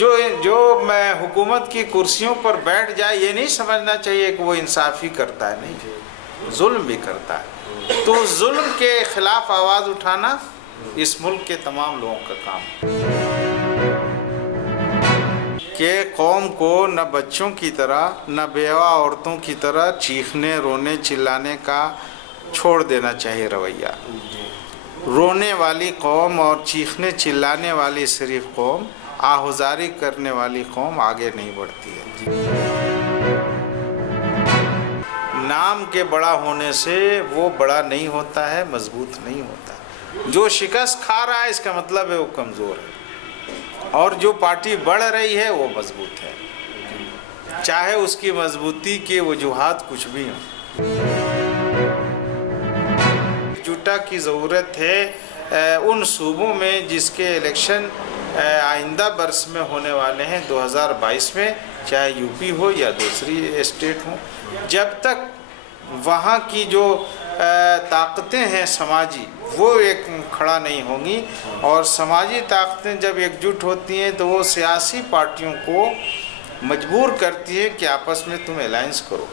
جو میں حکومت کی کرسیوں پر بیٹھ جائے یہ نہیں سمجھنا چاہیے کہ وہ انصافی کرتا ہے، نہیں، ظلم بھی کرتا ہے۔ تو ظلم کے خلاف آواز اٹھانا اس ملک کے تمام لوگوں کا کام ہے کہ قوم کو نہ بچوں کی طرح نہ بیوہ عورتوں کی طرح چیخنے رونے چلانے کا چھوڑ دینا چاہیے رویہ۔ رونے والی قوم اور چیخنے چلانے والی صرف قوم، آہوزاری کرنے والی قوم آگے نہیں بڑھتی ہے۔ نام کے بڑا ہونے سے وہ بڑا نہیں ہوتا ہے، مضبوط نہیں ہوتا۔ جو شکست کھا رہا ہے اس کا مطلب ہے وہ کمزور ہے، اور جو پارٹی بڑھ رہی ہے وہ مضبوط ہے، چاہے اس کی مضبوطی کے وجوہات کچھ بھی ہوں۔ جوٹا کی ضرورت ہے ان صوبوں میں جس کے الیکشن آئندہ برس میں ہونے والے ہیں 2022 میں، چاہے یو پی ہو یا دوسری اسٹیٹ ہوں، جب تک وہاں کی جو طاقتیں ہیں سماجی وہ ایک کھڑا نہیں ہوں گی، اور سماجی طاقتیں جب ایک جٹ ہوتی ہیں تو وہ سیاسی پارٹیوں کو مجبور کرتی ہے کہ آپس میں تم الائنس کرو،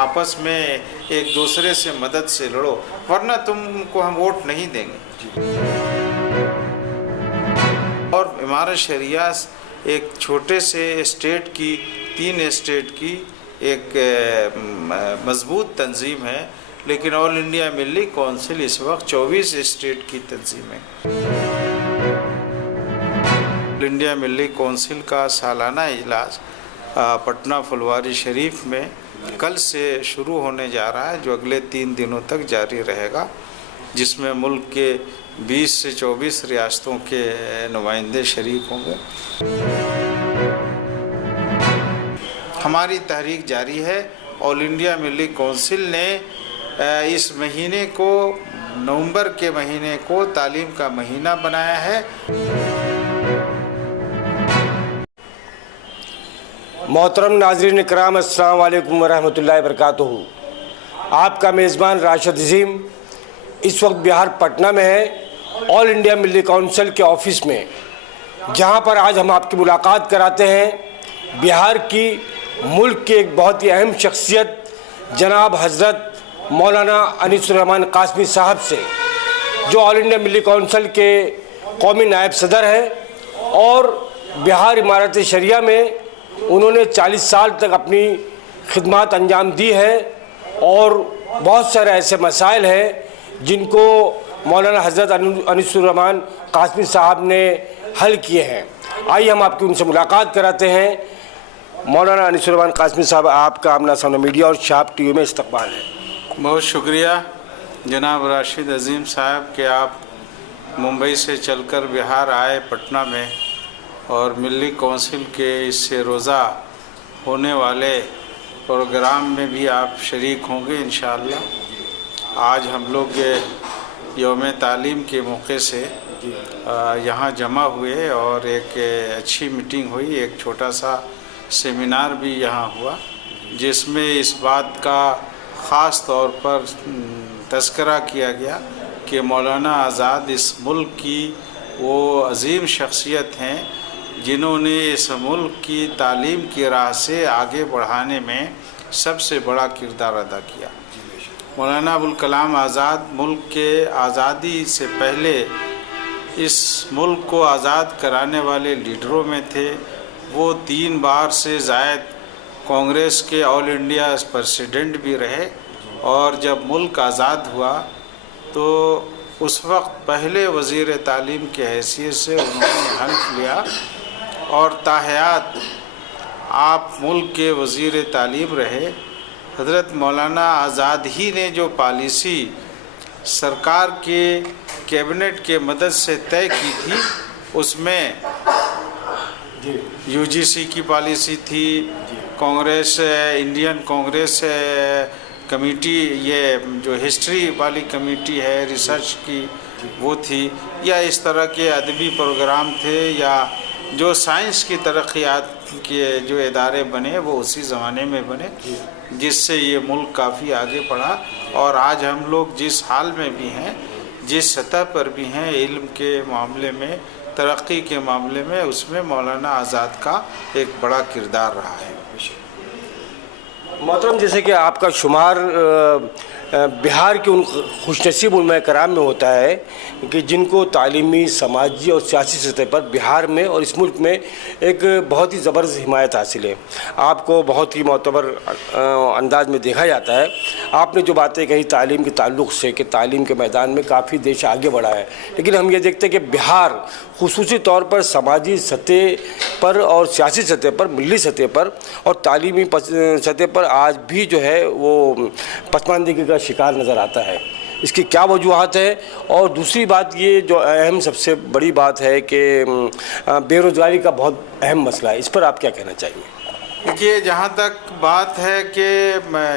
آپس میں ایک دوسرے سے مدد سے لڑو، ورنہ تم کو ہم ووٹ نہیں دیں گے۔ اور امارت شریعہ ایک چھوٹے سے اسٹیٹ کی، 3 اسٹیٹ کی ایک مضبوط تنظیم ہے، لیکن آل انڈیا ملی کونسل اس وقت 24 اسٹیٹ کی تنظیم ہے۔ آل انڈیا ملی کونسل کا سالانہ اجلاس پٹنہ پھلواری شریف میں کل سے شروع ہونے جا رہا ہے، جو اگلے 3 دنوں تک جاری رہے گا، جس میں ملک کے 20 سے 24 ریاستوں کے نمائندے شریک ہوں گے۔ ہماری تحریک جاری ہے۔ آل انڈیا ملی کونسل نے اس مہینے کو، نومبر کے مہینے کو تعلیم کا مہینہ بنایا ہے۔ محترم ناظرین کرام، السلام علیکم ورحمۃ اللہ وبرکاتہ۔ آپ کا میزبان راشد عظیم اس وقت بہار پٹنہ میں ہے، آل انڈیا ملی کونسل کے آفس میں، جہاں پر آج ہم آپ کی ملاقات کراتے ہیں بہار کی ملک کے ایک بہت ہی اہم شخصیت جناب حضرت مولانا انیس الرحمن قاسمی صاحب سے، جو آل انڈیا ملی کونسل کے قومی نائب صدر ہیں، اور بہار امارت شریعہ میں انہوں نے 40 سال تک اپنی خدمات انجام دی ہے، اور بہت سارے ایسے مسائل ہیں جن کو مولانا حضرت انیس الرحمن قاسمی صاحب نے حل کیے ہیں۔ آئیے ہم آپ کی ان سے ملاقات کراتے ہیں۔ مولانا انیس الرحمن قاسمی صاحب، آپ کا آمنا سامنا میڈیا اور شہاب ٹی وی میں استقبال ہے۔ بہت شکریہ جناب راشد عظیم صاحب کہ آپ ممبئی سے چل کر بہار آئے پٹنہ میں، اور ملی کونسل کے اس سے روزہ ہونے والے پروگرام میں بھی آپ شریک ہوں گے انشاءاللہ۔ آج ہم لوگ یوم تعلیم کے موقع سے یہاں جمع ہوئے، اور ایک اچھی میٹنگ ہوئی، ایک چھوٹا سا سیمینار بھی یہاں ہوا، جس میں اس بات کا خاص طور پر تذکرہ کیا گیا کہ مولانا آزاد اس ملک کی وہ عظیم شخصیت ہیں جنہوں نے اس ملک کی تعلیم کی راہ سے آگے بڑھانے میں سب سے بڑا کردار ادا کیا۔ مولانا ابوالکلام آزاد ملک کے آزادی سے پہلے اس ملک کو آزاد کرانے والے لیڈروں میں تھے۔ وہ 3 بار سے زائد کانگریس کے آل انڈیا پریزیڈنٹ بھی رہے، اور جب ملک آزاد ہوا تو اس وقت پہلے وزیر تعلیم کی حیثیت سے انہوں نے حلف لیا، اور تاحیات آپ ملک کے وزیر تعلیم رہے۔ حضرت مولانا آزاد ہی نے جو پالیسی سرکار کے کیبنٹ کے مدد سے طے کی تھی، اس میں یو جی سی کی پالیسی تھی، کانگریس، انڈین کانگریس کمیٹی، یہ جو ہسٹری والی کمیٹی ہے ریسرچ کی وہ تھی، یا اس طرح کے ادبی پروگرام تھے، یا جو سائنس کی ترقیات کے جو ادارے بنے وہ اسی زمانے میں بنے، جس سے یہ ملک کافی آگے بڑھا۔ اور آج ہم لوگ جس حال میں بھی ہیں، جس سطح پر بھی ہیں علم کے معاملے میں، ترقی کے معاملے میں اس میں مولانا آزاد کا ایک بڑا کردار رہا ہے۔ محترم، جیسے کہ آپ کا شمار بہار کے ان خوش نصیب علماء کرام میں ہوتا ہے کہ جن کو تعلیمی، سماجی اور سیاسی سطح پر بہار میں اور اس ملک میں ایک بہت ہی زبردست حمایت حاصل ہے۔ آپ کو بہت ہی معتبر انداز میں دیکھا جاتا ہے۔ آپ نے جو باتیں کہی تعلیم کے تعلق سے کہ تعلیم کے میدان میں کافی دیش آگے بڑھا ہے، لیکن ہم یہ دیکھتے ہیں کہ بہار خصوصی طور پر سماجی سطح پر اور سیاسی سطح پر، ملی سطح پر اور تعلیمی سطح پر آج بھی جو ہے وہ پسماندگی کا شکار نظر آتا ہے۔ اس کی کیا وجوہات ہے؟ اور دوسری بات یہ جو اہم سب سے بڑی بات ہے کہ بے روزگاری کا بہت اہم مسئلہ ہے، اس پر آپ کیا کہنا چاہیے؟ دیکھیے، جہاں تک بات ہے کہ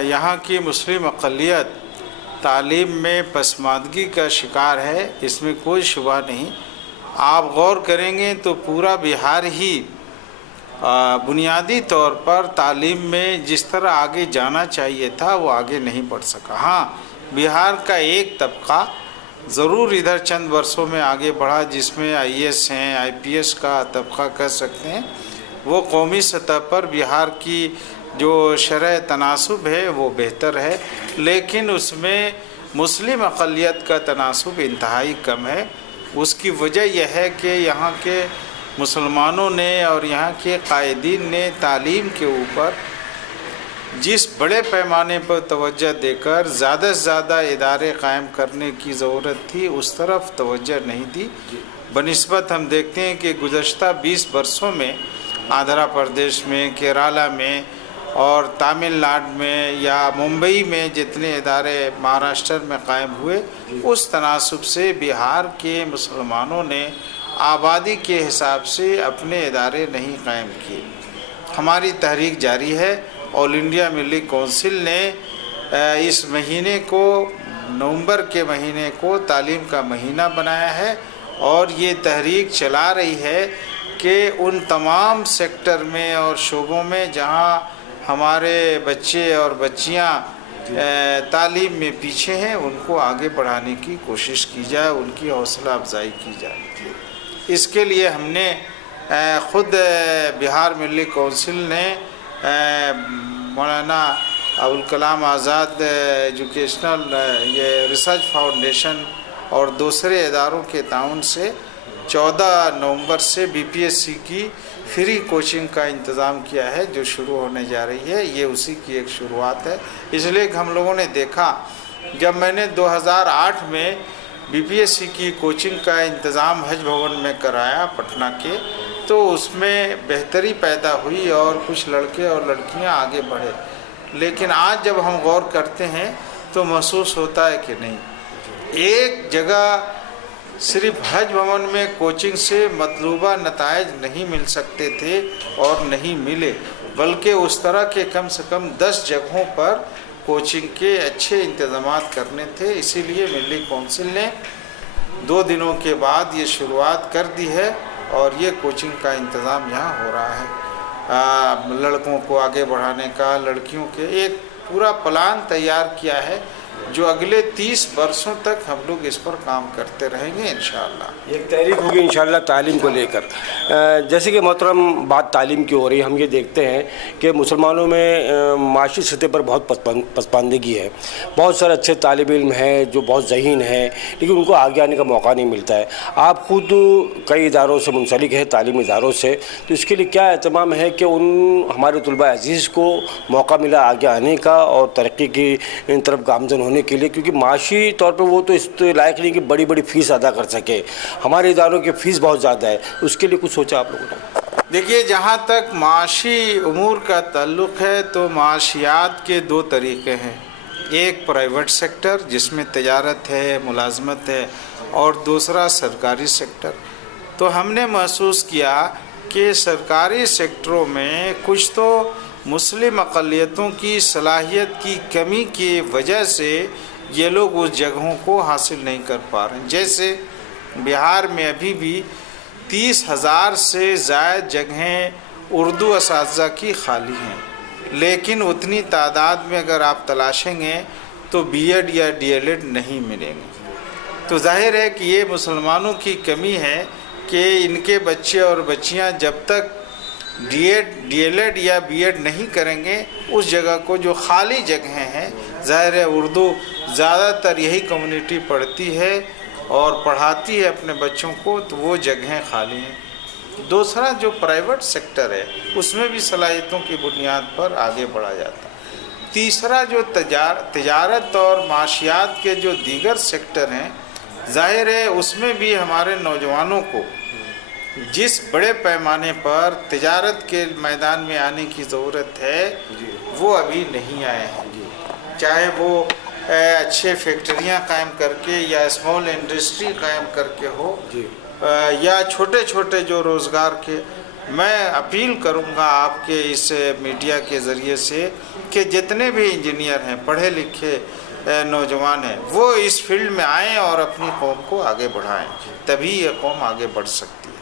یہاں کی مسلم اقلیت تعلیم میں پسماندگی کا شکار ہے، اس میں کوئی شبہ نہیں۔ آپ غور کریں گے تو پورا بہار ہی بنیادی طور پر تعلیم میں جس طرح آگے جانا چاہیے تھا وہ آگے نہیں بڑھ سکا۔ ہاں، بہار کا ایک طبقہ ضرور ادھر چند برسوں میں آگے بڑھا، جس میں IAS ہیں، IPS کا طبقہ کہہ سکتے ہیں۔ وہ قومی سطح پر بہار کی جو شرح تناسب ہے وہ بہتر ہے، لیکن اس میں مسلم اقلیت کا تناسب انتہائی کم ہے۔ اس کی وجہ یہ ہے کہ یہاں کے مسلمانوں نے اور یہاں کے قائدین نے تعلیم کے اوپر جس بڑے پیمانے پر توجہ دے کر زیادہ سے زیادہ ادارے قائم کرنے کی ضرورت تھی، اس طرف توجہ نہیں دی۔ بنسبت ہم دیکھتے ہیں کہ گزشتہ 20 برسوں میں آندھرا پردیش میں، کیرالہ میں اور تامل ناڈو میں یا ممبئی میں جتنے ادارے مہاراشٹر میں قائم ہوئے، اس تناسب سے بہار کے مسلمانوں نے آبادی کے حساب سے اپنے ادارے نہیں قائم کیے۔ ہماری تحریک جاری ہے۔ آل انڈیا ملی کونسل نے اس مہینے کو، نومبر کے مہینے کو تعلیم کا مہینہ بنایا ہے اور یہ تحریک چلا رہی ہے کہ ان تمام سیکٹر میں اور شعبوں میں جہاں ہمارے بچے اور بچیاں تعلیم میں پیچھے ہیں ان کو آگے بڑھانے کی کوشش کی جائے، ان کی حوصلہ افزائی کی جائے۔ اس کے لیے ہم نے خود بہار ملی کونسل نے مولانا ابوالکلام آزاد ایجوکیشنل یہ ریسرچ فاؤنڈیشن اور دوسرے اداروں کے تعاون سے 14 نومبر سے BPSC کی فری کوچنگ کا انتظام کیا ہے، جو شروع ہونے جا رہی ہے۔ یہ اسی کی ایک شروعات ہے۔ اس لیے کہ ہم لوگوں نے دیکھا، جب میں نے 2008 میں BPSC کی کوچنگ کا انتظام حج بھون میں کرایا پٹنہ کے، تو اس میں بہتری پیدا ہوئی اور کچھ لڑکے اور لڑکیاں آگے بڑھے۔ لیکن آج جب ہم غور کرتے ہیں تو محسوس ہوتا ہے کہ نہیں، ایک جگہ صرف حج بھون میں کوچنگ سے مطلوبہ نتائج نہیں مل سکتے تھے اور نہیں ملے، بلکہ اس طرح کے کم سے کم 10 جگہوں پر کوچنگ کے اچھے انتظامات کرنے تھے۔ اسی لیے ملی کونسل نے 2 دنوں کے بعد یہ شروعات کر دی ہے اور یہ کوچنگ کا انتظام یہاں ہو رہا ہے۔ لڑکوں کو آگے بڑھانے کا، لڑکیوں کے ایک پورا پلان تیار کیا ہے جو اگلے 30 برسوں تک ہم لوگ اس پر کام کرتے رہیں گے انشاءاللہ۔ ایک تحریک ہوگی انشاءاللہ تعلیم کو لے کر۔ جیسے کہ محترم بات تعلیم کی ہو رہی ہے، ہم یہ دیکھتے ہیں کہ مسلمانوں میں معاشی سطح پر بہت پسماندگی ہے۔ بہت سارے اچھے طالب علم ہیں جو بہت ذہین ہیں، لیکن ان کو آگے آنے کا موقع نہیں ملتا ہے۔ آپ خود کئی اداروں سے منسلک ہیں، تعلیمی اداروں سے، تو اس کے لیے کیا اہتمام ہے کہ ان ہمارے طلباء عزیز کو موقع ملا آگے آنے کا اور ترقی کی طرف گامزن ہونے کے لیے؟ کیونکہ معاشی طور پہ وہ تو اس لائق نہیں کہ بڑی بڑی فیس ادا کر سکے، ہمارے اداروں کی فیس بہت زیادہ ہے، اس کے لیے کچھ سوچا آپ لوگوں نے؟ دیکھیے، جہاں تک معاشی امور کا تعلق ہے تو معاشیات کے 2 طریقے ہیں، ایک پرائیویٹ سیکٹر جس میں تجارت ہے، ملازمت ہے، اور دوسرا سرکاری سیکٹر۔ تو ہم نے محسوس کیا کہ سرکاری سیکٹروں میں کچھ تو مسلم اقلیتوں کی صلاحیت کی کمی کی وجہ سے یہ لوگ اس جگہوں کو حاصل نہیں کر پا رہے ہیں۔ جیسے بہار میں ابھی بھی 30,000 سے زائد جگہیں اردو اساتذہ کی خالی ہیں، لیکن اتنی تعداد میں اگر آپ تلاشیں گے تو B.Ed یا D.Led نہیں ملیں گے۔ تو ظاہر ہے کہ یہ مسلمانوں کی کمی ہے کہ ان کے بچے اور بچیاں جب تک ڈی ایل ایڈ یا بی ایڈ نہیں کریں گے، اس جگہ کو جو خالی جگہیں ہیں، ظاہر ہے اردو زیادہ تر یہی کمیونٹی پڑھتی ہے اور پڑھاتی ہے اپنے بچوں کو، تو وہ جگہیں خالی ہیں۔ دوسرا جو پرائیویٹ سیکٹر ہے اس میں بھی صلاحیتوں کی بنیاد پر آگے بڑھا جاتا ہے۔ تیسرا جو تجارت اور معاشیات کے جو دیگر سیکٹر ہیں، ظاہر ہے اس میں بھی ہمارے نوجوانوں کو جس بڑے پیمانے پر تجارت کے میدان میں آنے کی ضرورت ہے وہ ابھی نہیں آئے ہیں، چاہے وہ اچھے فیکٹریاں قائم کر کے یا اسمال انڈسٹری قائم کر کے ہو، یا چھوٹے چھوٹے جو روزگار کے۔ میں اپیل کروں گا آپ کے اس میڈیا کے ذریعے سے کہ جتنے بھی انجینئر ہیں، پڑھے لکھے نوجوان ہیں، وہ اس فیلڈ میں آئیں اور اپنی قوم کو آگے بڑھائیں، تبھی یہ قوم آگے بڑھ سکتی ہے۔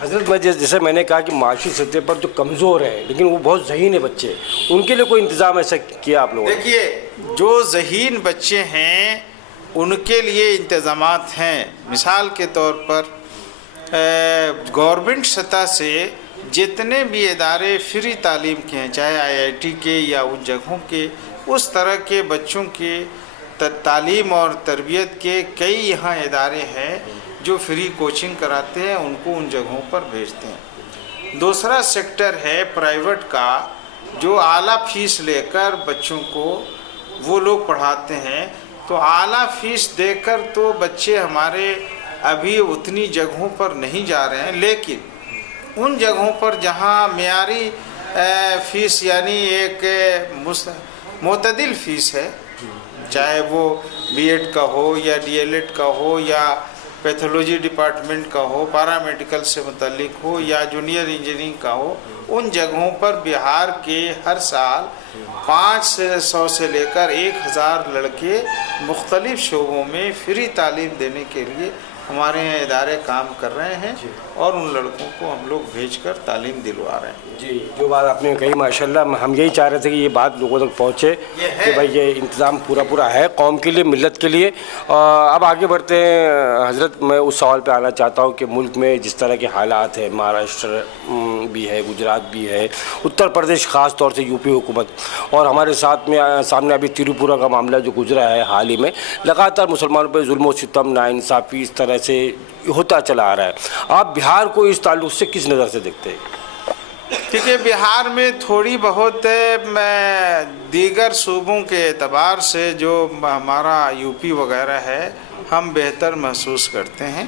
حضرت میں جیسے میں نے کہا کہ معاشی سطح پر جو کمزور ہیں لیکن وہ بہت ذہین ہیں بچے، ان کے لیے کوئی انتظام ایسا کیا آپ لوگوں نے؟ دیکھیے، جو ذہین بچے ہیں ان کے لیے انتظامات ہیں۔ مثال کے طور پر گورنمنٹ سطح سے جتنے بھی ادارے فری تعلیم کے ہیں، چاہے آئی آئی ٹی کے یا ان جگہوں کے، اس طرح کے بچوں کے تعلیم اور تربیت کے کئی یہاں ادارے ہیں جو فری کوچنگ کراتے ہیں، ان کو ان جگہوں پر بھیجتے ہیں۔ دوسرا سیکٹر ہے پرائیویٹ کا، جو اعلیٰ فیس لے کر بچوں کو وہ لوگ پڑھاتے ہیں، تو اعلیٰ فیس دے کر تو بچے ہمارے ابھی اتنی جگہوں پر نہیں جا رہے ہیں، لیکن ان جگہوں پر جہاں معیاری فیس یعنی ایک معتدل فیس ہے، چاہے وہ بی ایڈ کا ہو یا ڈی ایل ایڈ کا ہو یا پیتھولوجی ڈپارٹمنٹ کا ہو، پیرا میڈیکل سے متعلق ہو یا جونیئر انجینئرنگ کا ہو، ان جگہوں پر بہار کے ہر سال 500 سے لے کر 1000 لڑکے مختلف شعبوں میں فری تعلیم دینے کے لیے ہمارے یہاں ادارے کام کر رہے ہیں، اور ان لڑکوں کو ہم لوگ بھیج کر تعلیم دلوا رہے ہیں۔ جی، جو بات آپ نے کہی ماشاءاللہ، ہم یہی چاہ رہے تھے کہ یہ بات لوگوں تک پہنچے کہ بھائی یہ انتظام پورا ہے قوم کے لیے، ملت کے لیے۔ اب آگے بڑھتے ہیں حضرت، میں اس سوال پہ آنا چاہتا ہوں کہ ملک میں جس طرح کے حالات ہیں، مہاراشٹر بھی ہے، گجرات بھی ہے، اتر پردیش خاص طور سے یو پی حکومت، اور ہمارے سامنے ابھی تریپورہ کا معاملہ جو گزرا ہے حال ہی میں، لگاتار مسلمانوں پہ ظلم و ستم، ناانصافی اس طرح سے ہوتا چلا آ رہا ہے۔ آپ بہار کو اس تعلق سے کس نظر سے دیکھتے ہیں؟ دیکھیے، بہار میں تھوڑی بہت دیگر صوبوں کے اعتبار سے جو ہمارا یو پی وغیرہ ہے، ہم بہتر محسوس کرتے ہیں،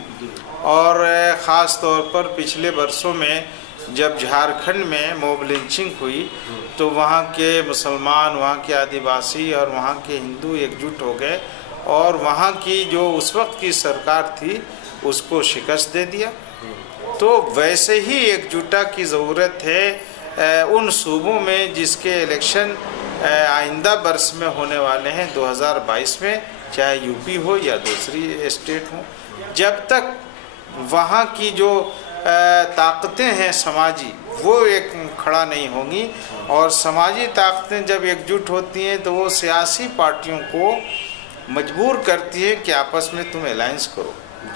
اور خاص طور پر پچھلے برسوں میں جب جھارکھنڈ میں موب لنچنگ ہوئی تو وہاں کے مسلمان، وہاں کے آدیواسی اور وہاں کے ہندو ایک جٹ ہو گئے، اور وہاں کی جو اس وقت کی سرکار تھی اس کو شکست دے دیا۔ تو ویسے ہی ایک جٹا کی ضرورت ہے ان صوبوں میں جس کے الیکشن آئندہ برس میں ہونے والے ہیں 2022 میں، چاہے یو پی ہو یا دوسری اسٹیٹ ہوں۔ جب تک وہاں کی جو طاقتیں ہیں سماجی، وہ ایک کھڑا نہیں ہوں گی، اور سماجی طاقتیں جب ایک جٹ ہوتی ہیں تو وہ سیاسی پارٹیوں کو مجبور کرتی ہے کہ آپس میں تم الائنس کرو،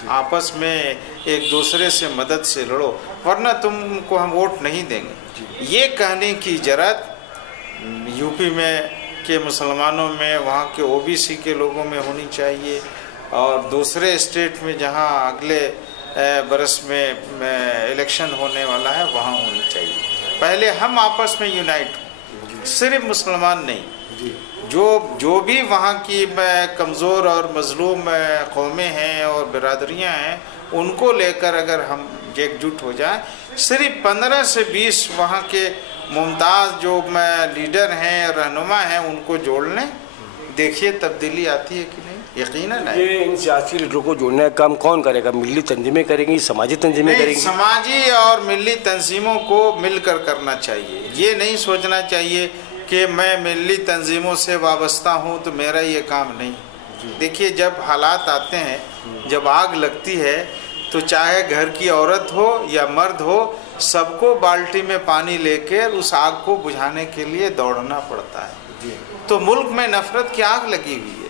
آپس میں ایک دوسرے سے مدد سے لڑو، ورنہ تم کو ہم ووٹ نہیں دیں گے۔ یہ کہنے کی جرأت یو پی میں کے مسلمانوں میں، وہاں کے او بی سی کے لوگوں میں ہونی چاہیے، اور دوسرے اسٹیٹ میں جہاں اگلے برس میں الیکشن ہونے والا ہے وہاں ہونی چاہیے۔ پہلے ہم آپس میں یونائٹ ہوں، صرف مسلمان نہیں، جو بھی وہاں کی کمزور اور مظلوم قومیں ہیں اور برادریاں ہیں، ان کو لے کر اگر ہم ایک جٹ ہو جائیں، صرف 15 سے 20 وہاں کے ممتاز جو لیڈر ہیں، رہنما ہیں، ان کو جوڑ لیں، دیکھیے تبدیلی آتی ہے کہ نہیں، یقیناً ہے۔ یہ ان سیاسی لیڈروں کو جوڑنے کا کام کون کرے گا؟ ملی تنظیمیں کریں گی، سماجی تنظیمیں کریں گی؟ سماجی اور ملی تنظیموں کو مل کر کرنا چاہیے۔ یہ نہیں سوچنا چاہیے کہ میں ملی تنظیموں سے وابستہ ہوں تو میرا یہ کام نہیں۔ دیکھیے، جب حالات آتے ہیں، جب آگ لگتی ہے، تو چاہے گھر کی عورت ہو یا مرد ہو، سب کو بالٹی میں پانی لے کے اس آگ کو بجھانے کے لیے دوڑنا پڑتا ہے۔ تو ملک میں نفرت کی آگ لگی ہوئی ہے،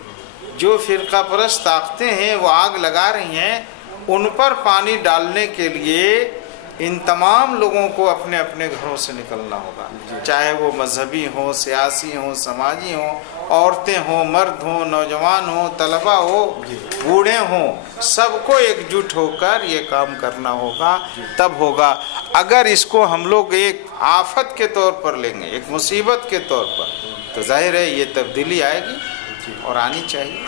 جو فرقہ پرست طاقتیں ہیں وہ آگ لگا رہی ہیں، ان پر پانی ڈالنے کے لیے ان تمام لوگوں کو اپنے اپنے گھروں سے نکلنا ہوگا، چاہے وہ مذہبی ہوں، سیاسی ہوں، سماجی ہوں، عورتیں ہوں، مرد ہوں، نوجوان ہوں، طلبہ ہو، بوڑھے ہوں، سب کو ایک جٹ ہو کر یہ کام کرنا ہوگا، تب ہوگا۔ اگر اس کو ہم لوگ ایک آفت کے طور پر لیں گے، ایک مصیبت کے طور پر، تو ظاہر ہے یہ تبدیلی آئے گی اور آنی چاہیے۔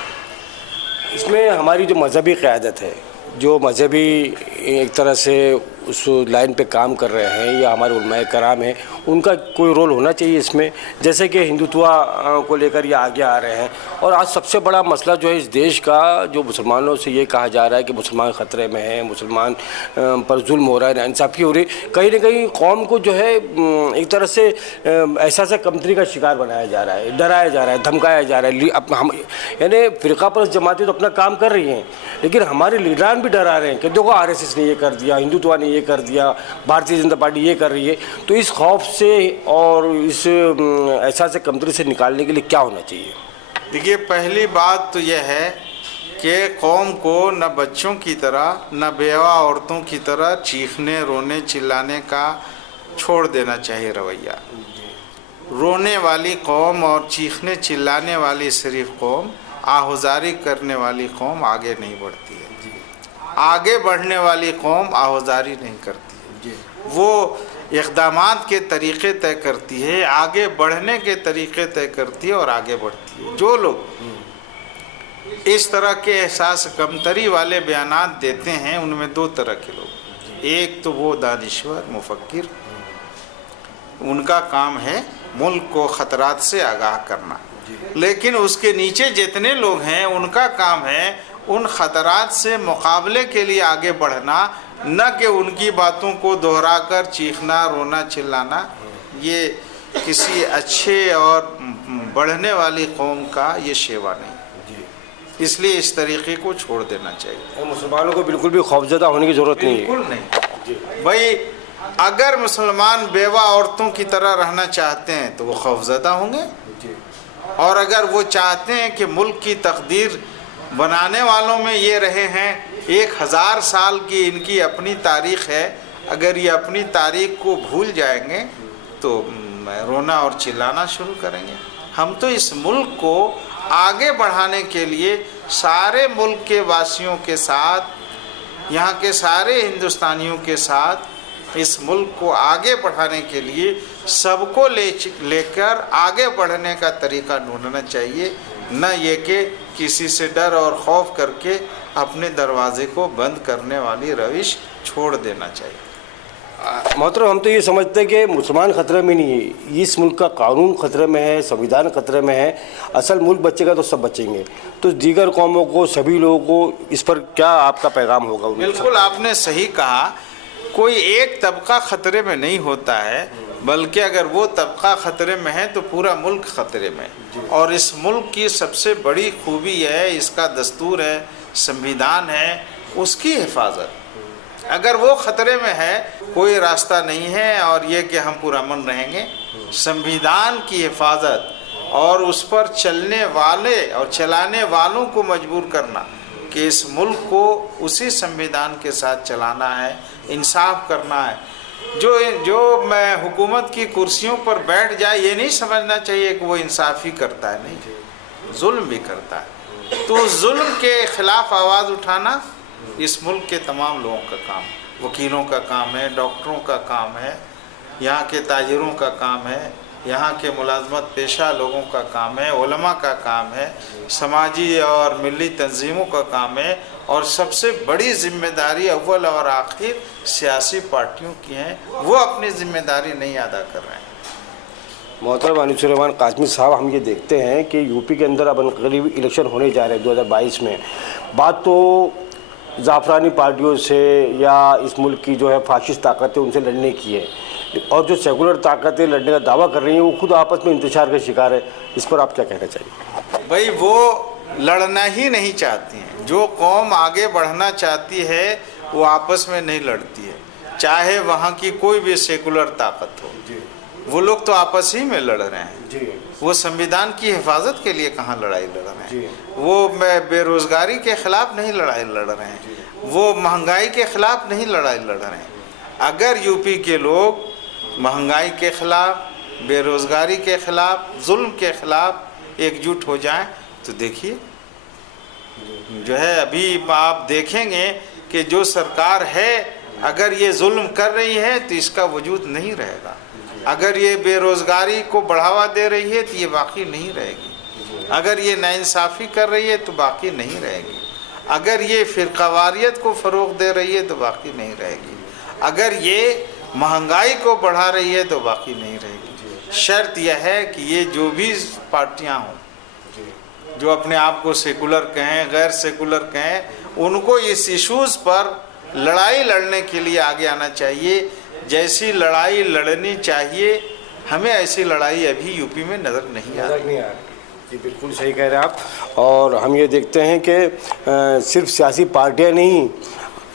اس میں ہماری جو مذہبی قیادت ہے، جو مذہبی ایک طرح سے اس لائن پہ کام کر رہے ہیں، یا ہمارے علماء کرام ہیں، ان کا کوئی رول ہونا چاہیے اس میں، جیسے کہ ہندوتوا کو لے کر یہ آگے آ رہے ہیں۔ اور آج سب سے بڑا مسئلہ جو ہے اس دیش کا، جو مسلمانوں سے یہ کہا جا رہا ہے کہ مسلمان خطرے میں ہیں، مسلمان پر ظلم ہو رہا ہے، ناانصافی ہو رہی ہے، کہیں نہ کہیں قوم کو جو ہے ایک طرح سے احساس کمتری کا شکار بنایا جا رہا ہے، ڈرایا جا رہا ہے، دھمکایا جا رہا ہے۔ یعنی فرقہ پرست جماعتیں تو اپنا کام کر رہی ہیں، لیکن ہمارے لیڈران بھی ڈرا رہے ہیں کہ دیکھو RSS نے یہ کر دیا، ہندوتوا نے یہ کر دیا، بھارتیہ جنتا پارٹی یہ کر رہی ہے۔ تو اس خوف سے اور اس احساس کمتری سے نکالنے کے لیے کیا ہونا چاہیے؟ دیکھیے، پہلی بات تو یہ ہے کہ قوم کو نہ بچوں کی طرح نہ بیوہ عورتوں کی طرح چیخنے، رونے، چلانے کا چھوڑ دینا چاہیے رویہ۔ رونے والی قوم اور چیخنے چلانے والی صرف قوم، آہوزاری کرنے والی قوم آگے نہیں بڑھتی ہے۔ آگے بڑھنے والی قوم آہوزاری نہیں کرتی ہے، وہ اقدامات کے طریقے طے کرتی ہے، آگے بڑھنے کے طریقے طے کرتی ہے اور آگے بڑھتی ہے۔ جو لوگ اس طرح کے احساس کمتری والے بیانات دیتے ہیں، ان میں دو طرح کے لوگ، ایک تو وہ دانشور مفکر، ان کا کام ہے ملک کو خطرات سے آگاہ کرنا، لیکن اس کے نیچے جتنے لوگ ہیں ان کا کام ہے ان خطرات سے مقابلے کے لیے آگے بڑھنا، نہ کہ ان کی باتوں کو دہرا کر چیخنا، رونا، چلانا۔ یہ کسی اچھے اور بڑھنے والی قوم کا یہ شیوا نہیں، اس لیے اس طریقے کو چھوڑ دینا چاہیے۔ مسلمانوں کو بالکل بھی خوفزدہ ہونے کی ضرورت نہیں ہے۔ بالکل نہیں بھائی، اگر مسلمان بیوہ عورتوں کی طرح رہنا چاہتے ہیں تو وہ خوفزدہ ہوں گے، اور اگر وہ چاہتے ہیں کہ ملک کی تقدیر بنانے والوں میں یہ رہے ہیں، 1000 سال کی ان کی اپنی تاریخ ہے، اگر یہ اپنی تاریخ کو بھول جائیں گے تو رونا اور چلانا شروع کریں گے۔ ہم تو اس ملک کو آگے بڑھانے کے لیے سارے ملک کے واسیوں کے ساتھ، یہاں کے سارے ہندوستانیوں کے ساتھ، اس ملک کو آگے بڑھانے کے لیے سب کو لے کر آگے بڑھنے کا طریقہ ڈھونڈنا چاہیے، نہ یہ کہ کسی سے ڈر اور خوف کر کے اپنے دروازے کو بند کرنے والی روش چھوڑ دینا چاہیے۔ محترم، ہم تو یہ سمجھتے ہیں کہ مسلمان خطرے میں نہیں ہے، اس ملک کا قانون خطرے میں ہے، سنویدھان خطرے میں ہے۔ اصل ملک بچے گا تو سب بچیں گے، تو دیگر قوموں کو، سبھی لوگوں کو اس پر کیا آپ کا پیغام ہوگا؟ بالکل آپ نے صحیح کہا، کوئی ایک طبقہ خطرے میں نہیں ہوتا ہے، بلکہ اگر وہ طبقہ خطرے میں ہے تو پورا ملک خطرے میں ہے۔ اور اس ملک کی سب سے بڑی خوبی ہے، اس کا دستور ہے، سنویدھان ہے، اس کی حفاظت۔ اگر وہ خطرے میں ہے، کوئی راستہ نہیں ہے اور یہ کہ ہم پرامن رہیں گے۔ سنویدھان کی حفاظت اور اس پر چلنے والے اور چلانے والوں کو مجبور کرنا کہ اس ملک کو اسی سنویدھان کے ساتھ چلانا ہے، انصاف کرنا ہے۔ جو میں حکومت کی کرسیوں پر بیٹھ جائے، یہ نہیں سمجھنا چاہیے کہ وہ انصاف ہی کرتا ہے، نہیں، ظلم بھی کرتا ہے۔ تو ظلم کے خلاف آواز اٹھانا اس ملک کے تمام لوگوں کا کام، وکیلوں کا کام ہے، ڈاکٹروں کا کام ہے، یہاں کے تاجروں کا کام ہے، یہاں کے ملازمت پیشہ لوگوں کا کام ہے، علماء کا کام ہے، سماجی اور ملی تنظیموں کا کام ہے، اور سب سے بڑی ذمہ داری اول اور آخر سیاسی پارٹیوں کی ہیں، وہ اپنی ذمہ داری نہیں ادا کر رہے ہیں۔ محترم انیس الرحمن قاسمی صاحب، ہم یہ دیکھتے ہیں کہ یو پی کے اندر اب قریب الیکشن ہونے جا رہے ہیں 2022 میں۔ بات تو زعفرانی پارٹیوں سے یا اس ملک کی جو ہے فاشسٹ طاقتیں ان سے لڑنے کی ہے، اور جو سیکولر طاقتیں لڑنے کا دعویٰ کر رہی ہیں وہ خود آپس میں انتشار کا شکار ہے۔ اس پر آپ کیا کہنا چاہیے؟ بھائی، وہ لڑنا ہی نہیں چاہتی ہیں۔ جو قوم آگے بڑھنا چاہتی ہے وہ آپس میں نہیں لڑتی ہے، چاہے وہاں کی کوئی بھی سیکولر طاقت ہو۔ وہ لوگ تو آپس ہی میں لڑ رہے ہیں، وہ سنویدھان کی حفاظت کے لیے کہاں لڑائی لڑ رہے ہیں، وہ بے روزگاری کے خلاف نہیں لڑائی لڑ رہے ہیں، وہ مہنگائی کے خلاف نہیں لڑائی لڑ رہے ہیں. اگر یو پی کے لوگ مہنگائی کے خلاف، بے روزگاری کے خلاف، ظلم کے خلاف ایک جٹ ہو جائیں تو دیکھیے جو ہے ابھی آپ دیکھیں گے کہ جو سرکار ہے اگر یہ ظلم کر رہی ہے تو اس کا وجود نہیں رہے گا. اگر یہ بے روزگاری کو بڑھاوا دے رہی ہے تو یہ باقی نہیں رہے گی. اگر یہ ناانصافی کر رہی ہے تو باقی نہیں رہے گی. اگر یہ فرقہ واریت کو فروغ دے رہی ہے تو باقی نہیں رہے گی. اگر یہ مہنگائی کو بڑھا رہی ہے تو باقی نہیں رہے گی. شرط یہ ہے کہ یہ جو بھی پارٹیاں ہوں جو اپنے آپ کو سیکولر کہیں، غیر سیکولر کہیں، ان کو اس ایشوز پر لڑائی لڑنے کے لیے آگے آنا چاہیے. جیسی لڑائی لڑنی چاہیے ہمیں ایسی لڑائی ابھی یو پی میں نظر نہیں آ رہی. جی بالکل صحیح کہہ رہے ہیں آپ. اور ہم یہ دیکھتے ہیں کہ صرف سیاسی پارٹیاں نہیں،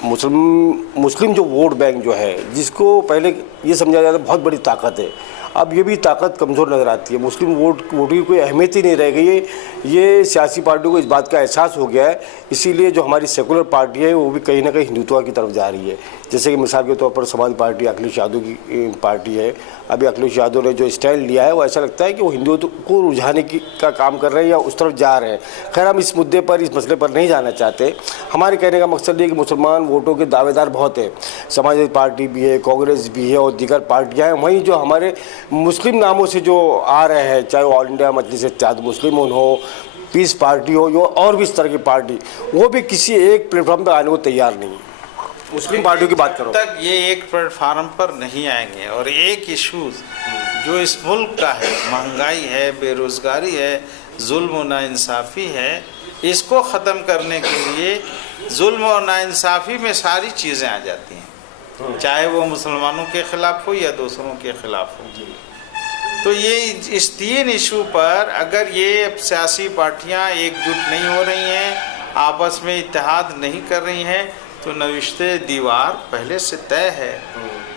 مسلم جو ووٹ بینک جو ہے، جس کو پہلے یہ سمجھا جاتا ہے بہت بڑی طاقت ہے، اب یہ بھی طاقت کمزور نظر آتی ہے. مسلم ووٹ کی کوئی اہمیت ہی نہیں رہ گئی ہے. یہ سیاسی پارٹیوں کو اس بات کا احساس ہو گیا ہے. اسی لیے جو ہماری سیکولر پارٹی ہے وہ بھی کہیں نہ کہیں ہندوتوا کی طرف جا رہی ہے. جیسے کہ مثال کے طور پر سماج پارٹی اکھلیش یادو کی پارٹی ہے. ابھی اکھلیش یادو نے جو اسٹائل لیا ہے وہ ایسا لگتا ہے کہ وہ ہندوتو کو رجھانے کا کام کر رہے ہیں یا اس طرف جا رہے ہیں. خیر ہم اس مدعے پر، اس مسئلے پر نہیں جانا چاہتے. ہمارے کہنے کا مقصد یہ کہ مسلمان ووٹوں کے دعوے دار بہت ہیں. سماجوادی پارٹی بھی ہے، کانگریس بھی ہے اور دیگر پارٹیاں ہیں. وہیں جو ہمارے مسلم ناموں سے جو آ رہے ہیں، چاہے وہ آل انڈیا مجلس اتحاد مسلمون ہو، پیس پارٹی ہو، یا اور بھی اس طرح کی پارٹی، وہ بھی کسی ایک پلیٹ فارم پہ آنے کو تیار نہیں. مسلم پارٹیوں کی بات کرو تک یہ ایک پلیٹ فارم پر نہیں آئیں گے اور ایک ایشوز جو اس ملک کا ہے، مہنگائی ہے، بے روزگاری ہے، ظلم و ناانصافی ہے، اس کو ختم کرنے کے لیے ظلم و ناانصافی میں ساری چیزیں آ جاتی ہیں، چاہے وہ مسلمانوں کے خلاف ہو یا دوسروں کے خلاف ہو. تو یہ اس تین ایشو پر اگر یہ سیاسی پارٹیاں ایک جٹ نہیں ہو رہی ہیں، آپس میں اتحاد نہیں کر رہی ہیں، تو نوشتہ دیوار پہلے سے طے ہے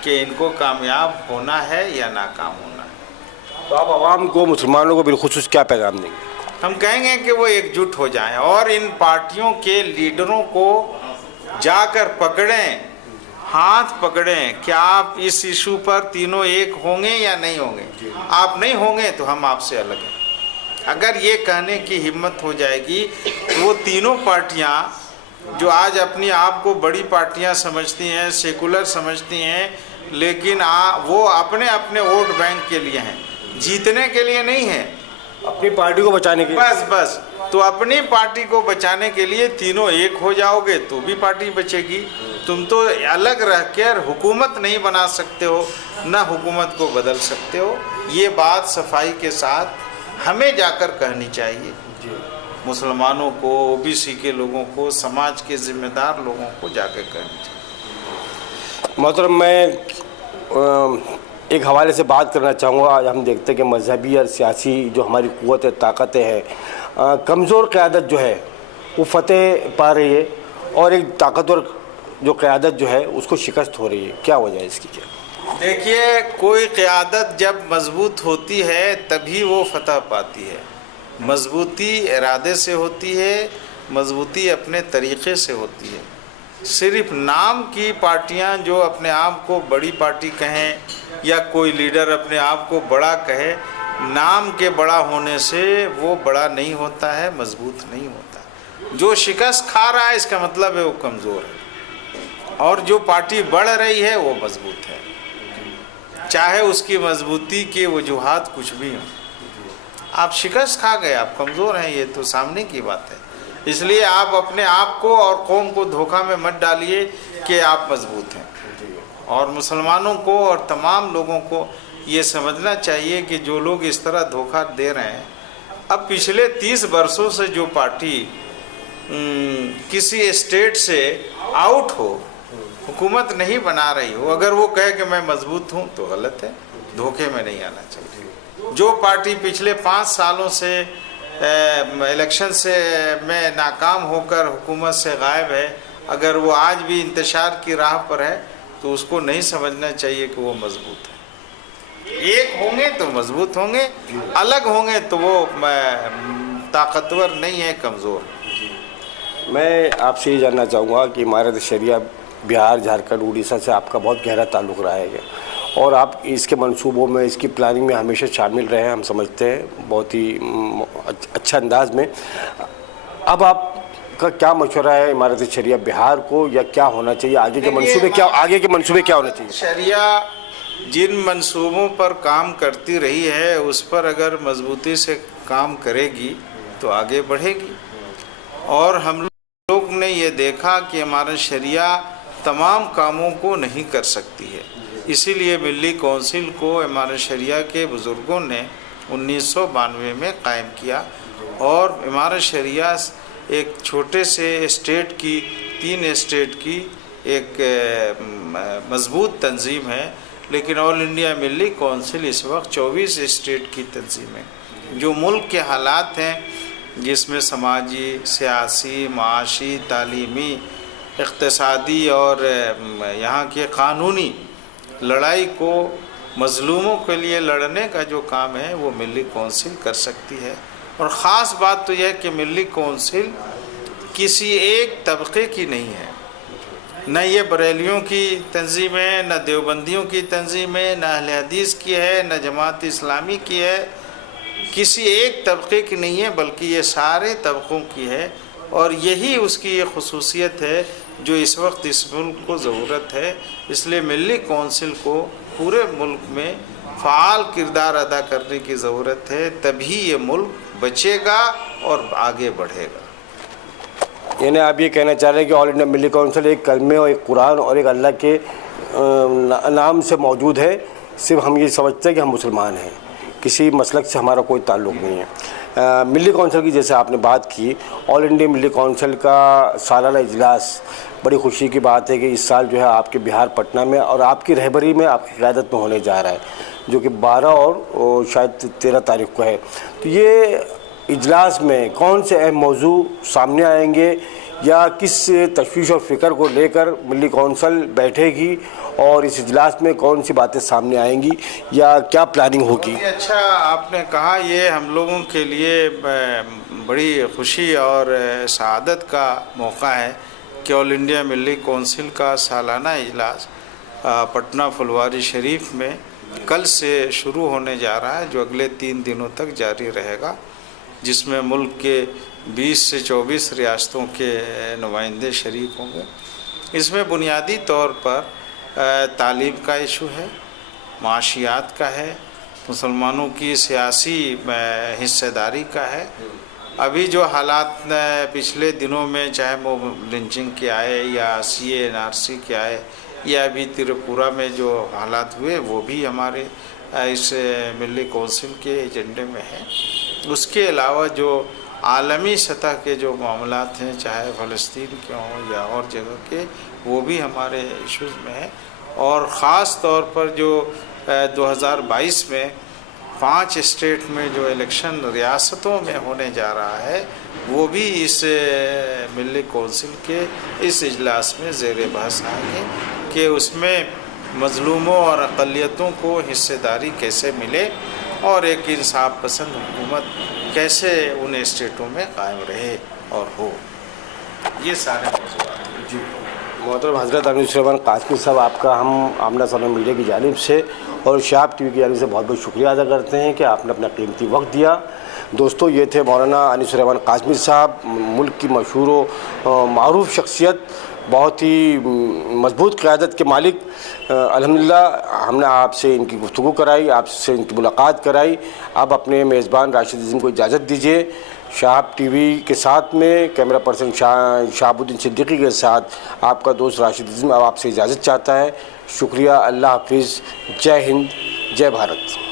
کہ ان کو کامیاب ہونا ہے یا ناکام ہونا ہے. تو آپ عوام کو، مسلمانوں کو بالخصوص کیا پیغام دیں گے؟ ہم کہیں گے کہ وہ ایک جٹ ہو جائیں اور ان پارٹیوں کے لیڈروں کو جا کر پکڑیں، ہاتھ پکڑیں کہ آپ اس ایشو پر تینوں ایک ہوں گے یا نہیں ہوں گے. آپ نہیں ہوں گے تو ہم آپ سے الگ ہیں. اگر یہ کہنے کی ہمت ہو جائے گی تو وہ تینوں پارٹیاں جو آج اپنی آپ کو بڑی پارٹیاں سمجھتی ہیں، سیکولر سمجھتی ہیں، لیکن وہ اپنے اپنے ووٹ بینک کے لیے ہیں، جیتنے کے لیے نہیں ہیں، اپنی پارٹی کو بچانے کے لیے. بس تو اپنی پارٹی کو بچانے کے لیے تینوں ایک ہو جاؤ گے تو بھی پارٹی بچے گی. تم تو الگ رہ کر حکومت نہیں بنا سکتے ہو، نہ حکومت کو بدل سکتے ہو. یہ بات صفائی کے ساتھ ہمیں جا کر کہنی چاہیے، مسلمانوں کو، او بی سی کے لوگوں کو، سماج کے ذمہ دار لوگوں کو جا کے کہنی چاہیے. محترم میں ایک حوالے سے بات کرنا چاہوں گا. آج ہم دیکھتے ہیں کہ مذہبی اور سیاسی جو ہماری قوت طاقتیں ہیں، کمزور قیادت جو ہے وہ فتح پا رہی ہے اور ایک طاقتور جو قیادت جو ہے اس کو شکست ہو رہی ہے. کیا وجہ ہے اس کی؟ دیکھیے، کوئی قیادت جب مضبوط ہوتی ہے تبھی وہ فتح پاتی ہے. مضبوطی ارادے سے ہوتی ہے، مضبوطی اپنے طریقے سے ہوتی ہے. صرف نام کی پارٹیاں جو اپنے آپ کو بڑی پارٹی کہیں یا کوئی لیڈر اپنے آپ کو بڑا کہے، نام کے بڑا ہونے سے وہ بڑا نہیں ہوتا ہے، مضبوط نہیں ہوتا. جو شکست کھا رہا ہے اس کا مطلب ہے وہ کمزور ہے، اور جو پارٹی بڑھ رہی ہے وہ مضبوط ہے، چاہے اس کی مضبوطی کے وجوہات کچھ بھی ہوں. آپ شکست کھا گئے، آپ کمزور ہیں، یہ تو سامنے کی بات ہے. اس لیے آپ اپنے آپ کو اور قوم کو دھوکہ میں مت ڈالیے کہ آپ مضبوط ہیں. اور مسلمانوں کو اور تمام لوگوں کو یہ سمجھنا چاہیے کہ جو لوگ اس طرح دھوکہ دے رہے ہیں، اب پچھلے 30 برسوں سے جو پارٹی کسی اسٹیٹ سے آؤٹ ہو، حکومت نہیں بنا رہی ہو، اگر وہ کہے کہ میں مضبوط ہوں تو غلط ہے، دھوکے میں نہیں آنا چاہیے. جو پارٹی پچھلے 5 سالوں سے الیکشن سے میں ناکام ہو کر حکومت سے غائب ہے، اگر وہ آج بھی انتشار کی راہ پر ہے تو اس کو نہیں سمجھنا چاہیے کہ وہ مضبوط ہے. ایک ہوں گے تو مضبوط ہوں گے، الگ ہوں گے تو وہ طاقتور نہیں ہے، کمزور. میں آپ سے یہ جاننا چاہوں گا کہ امارت شریعہ بہار جھارکھنڈ اڑیسہ سے آپ کا بہت گہرا تعلق رہا ہے اور آپ اس کے منصوبوں میں اس کی پلاننگ میں ہمیشہ شامل رہے ہیں، ہم سمجھتے ہیں بہت ہی اچھا انداز میں۔ اب آپ کا کیا مشورہ ہے امارت شریعہ بہار کو، یا کیا ہونا چاہیے آگے کے منصوبے کیا ہونے چاہیے؟ شریعہ جن منصوبوں پر کام کرتی رہی ہے اس پر اگر مضبوطی سے کام کرے گی تو آگے بڑھے گی، اور ہم لوگ نے یہ دیکھا کہ ہمارا شریعہ تمام کاموں کو نہیں کر سکتی ہے، اسی لیے ملی کونسل کو ہمارے شریعہ کے بزرگوں نے 1992 میں قائم کیا، اور ہمارا شریعہ ایک چھوٹے سے اسٹیٹ کی 3 اسٹیٹ کی ایک مضبوط تنظیم ہے، لیکن آل انڈیا ملی کونسل اس وقت 24 اسٹیٹ کی تنظیم ہے۔ جو ملک کے حالات ہیں جس میں سماجی، سیاسی، معاشی، تعلیمی، اقتصادی اور یہاں کے قانونی لڑائی کو مظلوموں کے لیے لڑنے کا جو کام ہے وہ ملی کونسل کر سکتی ہے۔ اور خاص بات تو یہ ہے کہ ملی کونسل کسی ایک طبقے کی نہیں ہے، نہ یہ بریلیوں کی تنظیم ہے، نہ دیوبندیوں کی تنظیم ہے، نہ اہل حدیث کی ہے، نہ جماعت اسلامی کی ہے، کسی ایک طبقے کی نہیں ہے، بلکہ یہ سارے طبقوں کی ہے، اور یہی اس کی یہ خصوصیت ہے جو اس وقت اس ملک کو ضرورت ہے۔ اس لیے ملی کونسل کو پورے ملک میں فعال کردار ادا کرنے کی ضرورت ہے، تبھی یہ ملک بچے گا اور آگے بڑھے گا۔ یعنی آپ یہ کہنا چاہ رہے ہیں کہ آل انڈیا ملی کونسل ایک کلمے اور ایک قرآن اور ایک اللہ کے نام سے موجود ہے، صرف ہم یہ سمجھتے ہیں کہ ہم مسلمان ہیں، کسی مسلک سے ہمارا کوئی تعلق نہیں ہے۔ ملی کونسل کی جیسے آپ نے بات کی، آل انڈیا ملی کونسل کا سالانہ اجلاس، بڑی خوشی کی بات ہے کہ اس سال جو ہے آپ کے بہار پٹنہ میں اور آپ کی رہبری میں، آپ کی قیادت میں ہونے جا رہا ہے، جو کہ 12 اور شاید 13 تاریخ کو ہے۔ تو یہ اجلاس میں کون سے اہم موضوع سامنے آئیں گے، یا کس تشویش اور فکر کو لے کر ملی کونسل بیٹھے گی، اور اس اجلاس میں کون سی باتیں سامنے آئیں گی، یا کیا پلاننگ ہوگی؟ اچھا آپ نے کہا، یہ ہم لوگوں کے لیے بڑی خوشی اور سعادت کا موقع ہے کہ آل انڈیا ملی کونسل کا سالانہ اجلاس پٹنہ پھلواری شریف میں کل سے شروع ہونے جا رہا ہے، جو اگلے 3 دنوں تک جاری رہے گا، جس میں ملک کے 20 سے 24 ریاستوں کے نمائندے شریک ہوں گے۔ اس میں بنیادی طور پر تعلیم کا ایشو ہے، معاشیات کا ہے، مسلمانوں کی سیاسی حصہ داری کا ہے۔ ابھی جو حالات پچھلے دنوں میں چاہے وہ لنچنگ کے آئے یا CA/NRC کے آئے، یا ابھی تریپورہ میں جو حالات ہوئے، وہ بھی ہمارے اس ملی کونسل کے ایجنڈے میں ہے۔ اس کے علاوہ جو عالمی سطح کے جو معاملات ہیں، چاہے فلسطین کے ہوں یا اور جگہ کے، وہ بھی ہمارے ایشوز میں ہیں، اور خاص طور پر جو 2022 میں 5 اسٹیٹ میں جو الیکشن ریاستوں میں ہونے جا رہا ہے، وہ بھی اس ملی کونسل کے اس اجلاس میں زیر بحث آئیں گے کہ اس میں مظلوموں اور اقلیتوں کو حصہ داری کیسے ملے، اور ایک انصاف پسند حکومت کیسے ان اسٹیٹوں میں قائم رہے اور ہو۔ یہ سارے موضوعات ہیں۔ جی محترم حضرت انیس الرحمن قاسمی صاحب، آپ کا ہم آمنہ سامنا میڈیا کی جانب سے اور شہاب TV کی جانب سے بہت بہت شکریہ ادا کرتے ہیں کہ آپ نے اپنا قیمتی وقت دیا۔ دوستو، یہ تھے مولانا انیس الرحمن قاسمی صاحب، ملک کی مشہور و معروف شخصیت، بہت ہی مضبوط قیادت کے مالک۔ الحمدللہ ہم نے آپ سے ان کی گفتگو کرائی، آپ سے ان کی ملاقات کرائی۔ اب اپنے میزبان راشد عظیم کو اجازت دیجیے۔ شہاب TV کے ساتھ میں کیمرہ پرسن شہاب الدین صدیقی کے ساتھ آپ کا دوست راشد عظیم اب آپ سے اجازت چاہتا ہے۔ شکریہ، اللہ حافظ، جے ہند، جے بھارت۔